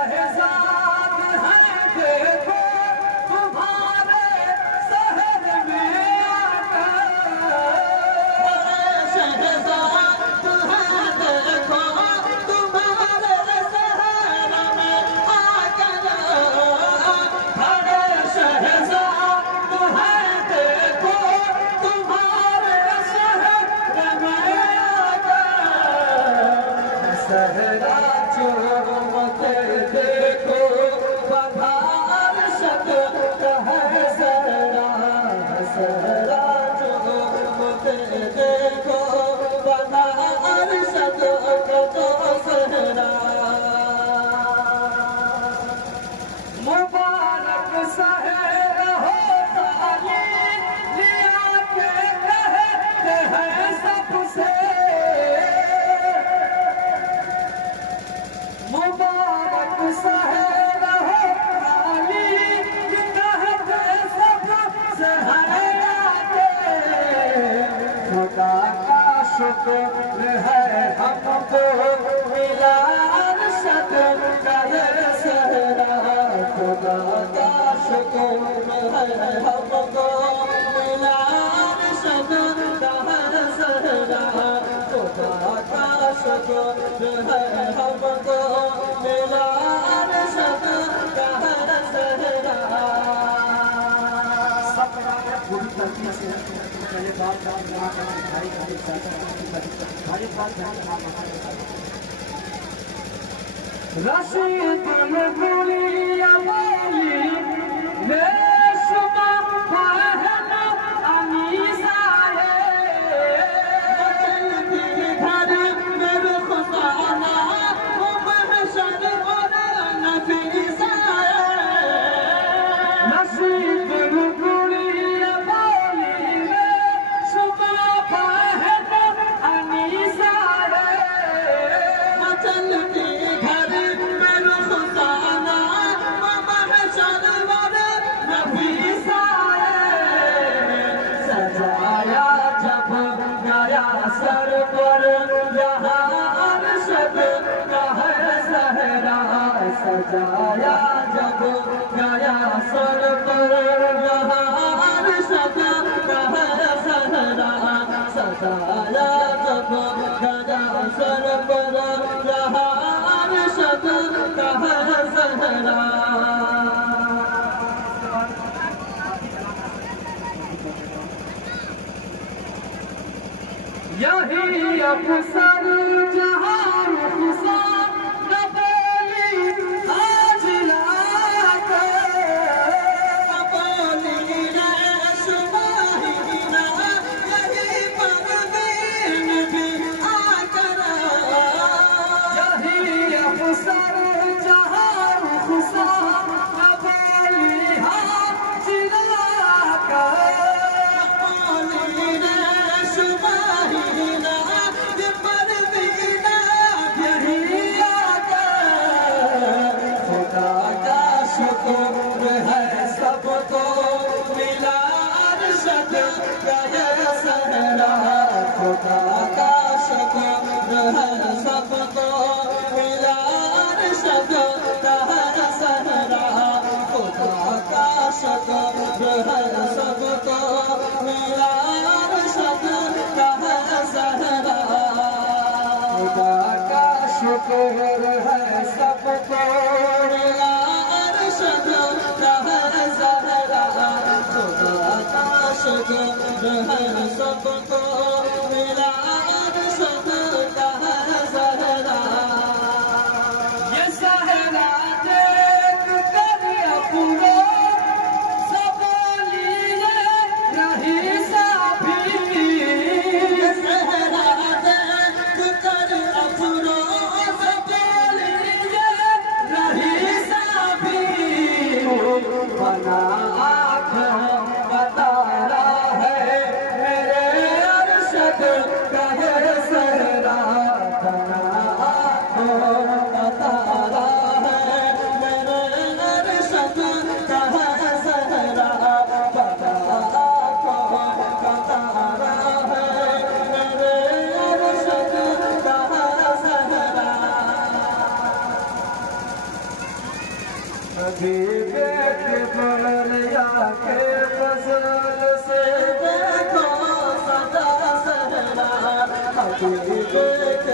शहजाद हैं देखो तुम्हारे शहर में आकर शहजाद हैं देखो तुम्हारे शहर में आकर बड़े शहजाद हैं देखो तुम्हारे शहर में आकर सहरा चोमते देखो बधार शब्द है सहरा सहरा चोमते देखो बधार शब्द तो सहरा मुबारक शहर हो ताली लिया के कहते हैं सबसे मुबारक शहर हो ताली कहते सब सहरा के खुदा का शुक्र है हमको मिला अरशद का ये सहरा खुदा का शुक्र है हमको मिला अरशद का सहरा खुदा का शुक्र है हमको मिला अरशद का सहरा सब पूरी तरह से पहले बात रशीद में गुड़िया बोली रेशमा पहना अनीसा है घर में रुखसाना वो महशर और नफीसा है रशीद में गुड़िया बोली रेशमा पहना अनीसा है चलती घर में रुखसाना वो महशर और नफीसा है सजाया जब गया सर पर यहाँ अरशद का है सहरा सजाया जब गया सर पर यहाँ अरशद का है सहरा सजाया जब गया सर पर यहाँ अरशद का है सहरा यही अफसर जहाँ खुशा बोली आज लाकर बोली रेशमाहीना यही परवीन भी आकर यही अफसर जहाँ खुशा बोली आज लाकर बोली रेशमाहीना शुक्र है सबको मिला अरशद का ये सहरा खुदा का शुक्र है सबको मिला अरशद का ये सहरा खुदा का शुक्र है सबको मिला अरशद का ये सहरा खुदा का शुक्र है सबको मिला शुक्र है सबको मिला अरशद का सहरा ये सहरा देख कर अपनो सब लिए नहीं साभी ये सहरा देख कर अपनो सब लिए नहीं हबीबे के बगरिया के फजल से देखो सदा सहरा हबीबे